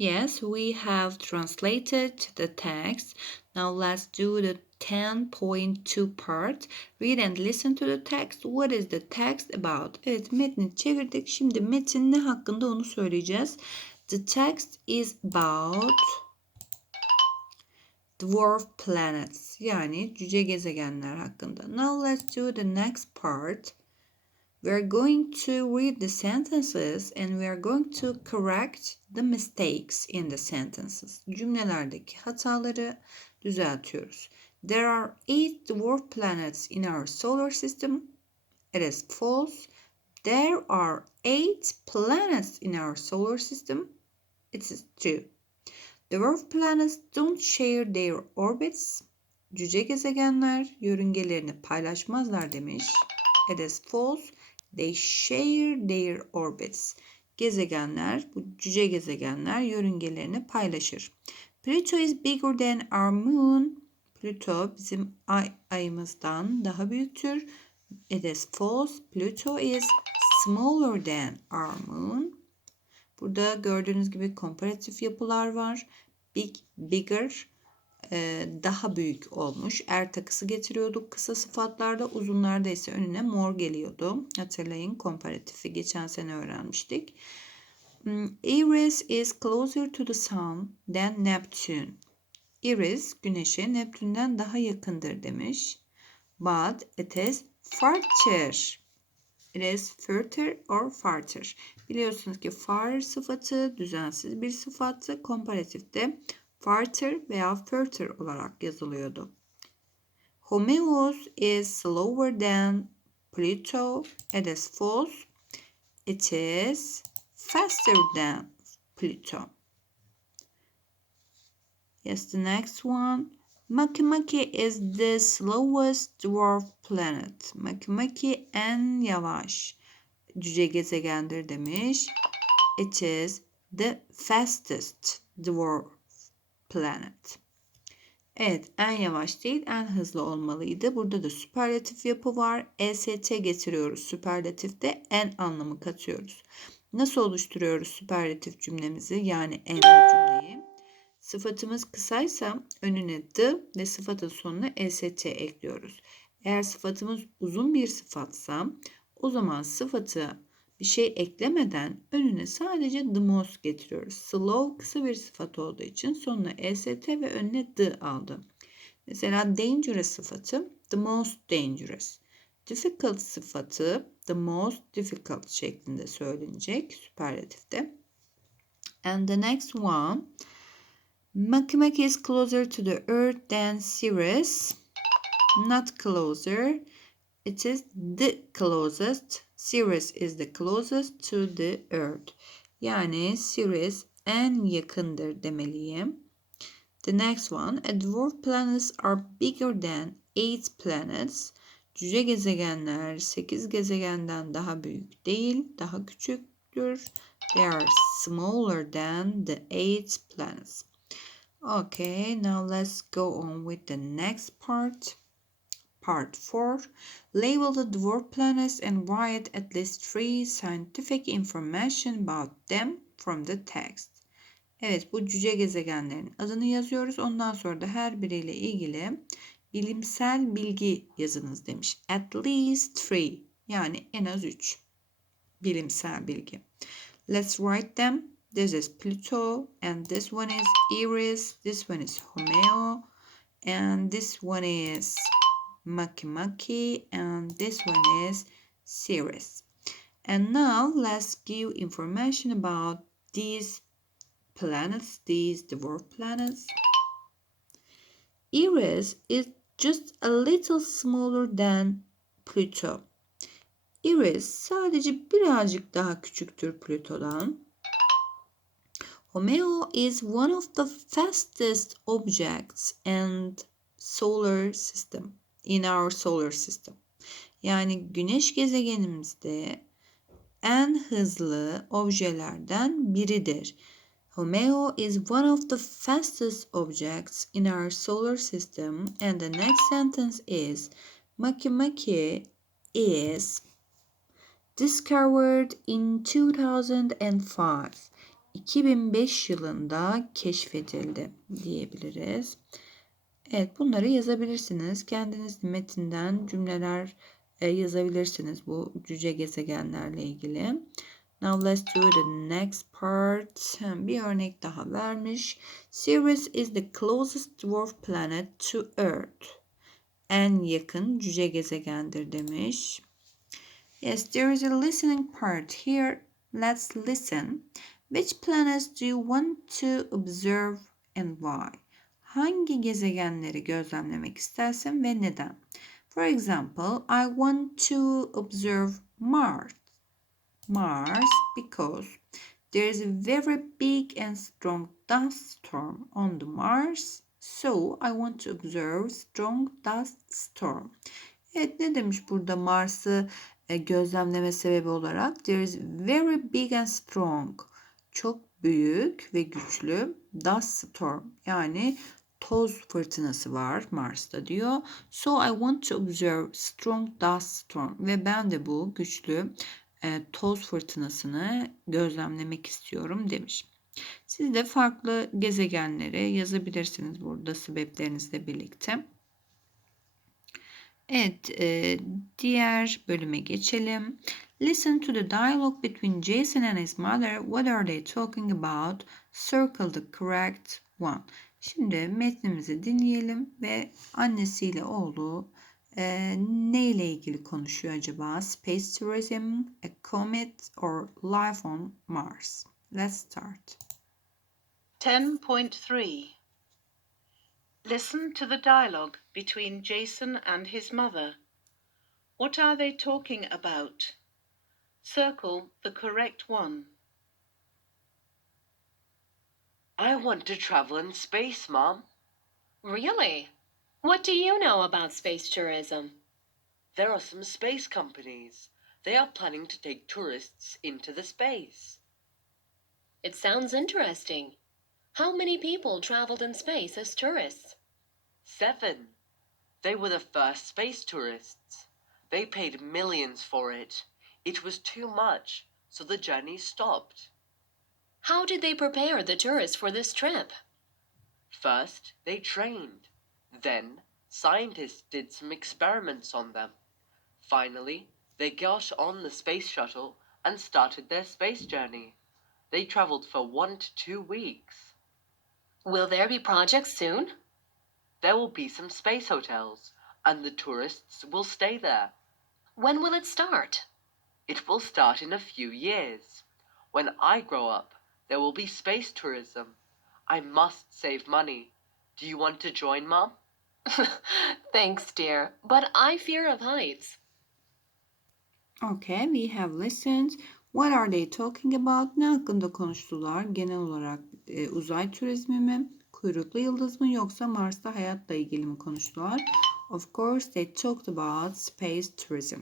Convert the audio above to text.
Yes, we have translated the text. Now let's do the 10.2 part. Read and listen to the text. What is the text about? Evet, metni çevirdik. Şimdi metin ne hakkında onu söyleyeceğiz. The text is about dwarf planets. Yani cüce gezegenler hakkında. Now let's do the next part. We are going to read the sentences and we are going to correct the mistakes in the sentences. Cümlelerdeki hataları düzeltiyoruz. There are 8 dwarf planets in our solar system. It is false. There are 8 planets in our solar system. It is true. Dwarf planets don't share their orbits. Cüce gezegenler yörüngelerini paylaşmazlar demiş. It is false. They share their orbits. Gezegenler, bu cüce gezegenler yörüngelerini paylaşır. Pluto is bigger than our moon. Pluto bizim ayımızdan daha büyüktür. It is false. Pluto is smaller than our moon. Burada gördüğünüz gibi komparatif yapılar var. Big, bigger, daha büyük olmuş. Er takısı getiriyorduk kısa sıfatlarda, uzunlarda ise önüne more geliyordu. Hatırlayın, komparatifi geçen sene öğrenmiştik. Eris is closer to the sun than Neptune. Eris güneşe Neptün'den daha yakındır demiş. But it is farther. It is further or farther. Biliyorsunuz ki far sıfatı düzensiz bir sıfattı. Komparatifte farther veya further olarak yazılıyordu. Homeos is slower than Pluto. It is false. It is faster than Pluto. Yes, the next one. Makemake is the slowest dwarf planet. Makemake en yavaş cüce gezegendir demiş. It is the fastest dwarf planet. Evet, en yavaş değil, en hızlı olmalıydı. Burada da süperlatif yapı var. EST getiriyoruz. Süperlatifte en anlamı katıyoruz. Nasıl oluşturuyoruz süperlatif cümlemizi? Yani enli cümleyi. Sıfatımız kısaysa önüne the ve sıfatın sonuna est ekliyoruz. Eğer sıfatımız uzun bir sıfatsa o zaman sıfatı bir şey eklemeden önüne sadece the most getiriyoruz. Slow kısa bir sıfat olduğu için sonuna est ve önüne the aldı. Mesela dangerous sıfatı the most dangerous. Difficult sıfatı the most difficult şeklinde söylenecek süperlatifte. And the next one, Makemake is closer to the earth than Ceres. Not closer. It is the closest. Ceres is the closest to the earth. Yani Ceres en yakındır demeliyim. The next one. Dwarf planets are bigger than 8 planets. Cüce gezegenler 8 gezegenden daha büyük değil, daha küçüktür. They are smaller than the 8 planets. Okay, now let's go on with the next part. Part 4. Label the dwarf planets and write at least 3 scientific information about them from the text. Evet, bu cüce gezegenlerin adını yazıyoruz. Ondan sonra da her biriyle ilgili bilimsel bilgi yazınız demiş. At least 3, yani en az 3 bilimsel bilgi. Let's write them. This is Pluto, and this one is Eris, this one is Homeo, and this one is Makemake, and this one is Ceres. And now let's give information about these planets, these dwarf planets. Eris is just a little smaller than Pluto. Eris sadece birazcık daha küçüktür Plüto'dan. Homeo is one of the fastest objects in our solar system. Yani güneş gezegenimizde en hızlı objelerden biridir. Homeo is one of the fastest objects in our solar system, and the next sentence is Makemake is discovered in 2005. 2005 yılında keşfedildi diyebiliriz. Evet, bunları yazabilirsiniz. Kendiniz metinden cümleler yazabilirsiniz bu cüce gezegenlerle ilgili. Now let's do the next part. Bir örnek daha vermiş. Sirius is the closest dwarf planet to Earth. En yakın cüce gezegendir demiş. Yes, there is a listening part here. Let's listen. Which planets do you want to observe and why? Hangi gezegenleri gözlemlemek istersin ve neden? For example, I want to observe Mars. Mars because there is a very big and strong dust storm on the Mars. So I want to observe strong dust storm. Evet, ne demiş burada Mars'ı gözlemleme sebebi olarak? There is very big and strong. Çok büyük ve güçlü dust storm, yani toz fırtınası var Mars'ta diyor. So I want to observe strong dust storm ve ben de bu güçlü toz fırtınasını gözlemlemek istiyorum demiş. Siz de farklı gezegenleri yazabilirsiniz burada sebeplerinizle birlikte. Evet, diğer bölüme geçelim. Listen to the dialogue between Jason and his mother. What are they talking about? Circle the correct one. Şimdi metnimizi dinleyelim ve annesiyle oğlu ne ile ilgili konuşuyor acaba? Space tourism, a comet or life on Mars? Let's start. 10.3 Listen to the dialogue between Jason and his mother. What are they talking about? Circle the correct one. I want to travel in space, Mom. Really? What do you know about space tourism? There are some space companies. They are planning to take tourists into the space. It sounds interesting. How many people traveled in space as tourists? 7. They were the first space tourists. They paid millions for it. It was too much, so the journey stopped. How did they prepare the tourists for this trip? First, they trained. Then, scientists did some experiments on them. Finally, they got on the space shuttle and started their space journey. They traveled for 1 to 2 weeks. Will there be projects soon? There will be some space hotels, and the tourists will stay there. When will it start? It will start in a few years. When I grow up, there will be space tourism. I must save money. Do you want to join, Mom? Thanks, dear, but I fear of heights. Okay, we have listened. What are they talking about? Ne hakkında konuştular? Genel olarak uzay turizmi mi? Kuyruklu yıldız mı? Yoksa Mars'ta hayatla ilgili mi konuştular? Of course, they talked about space tourism.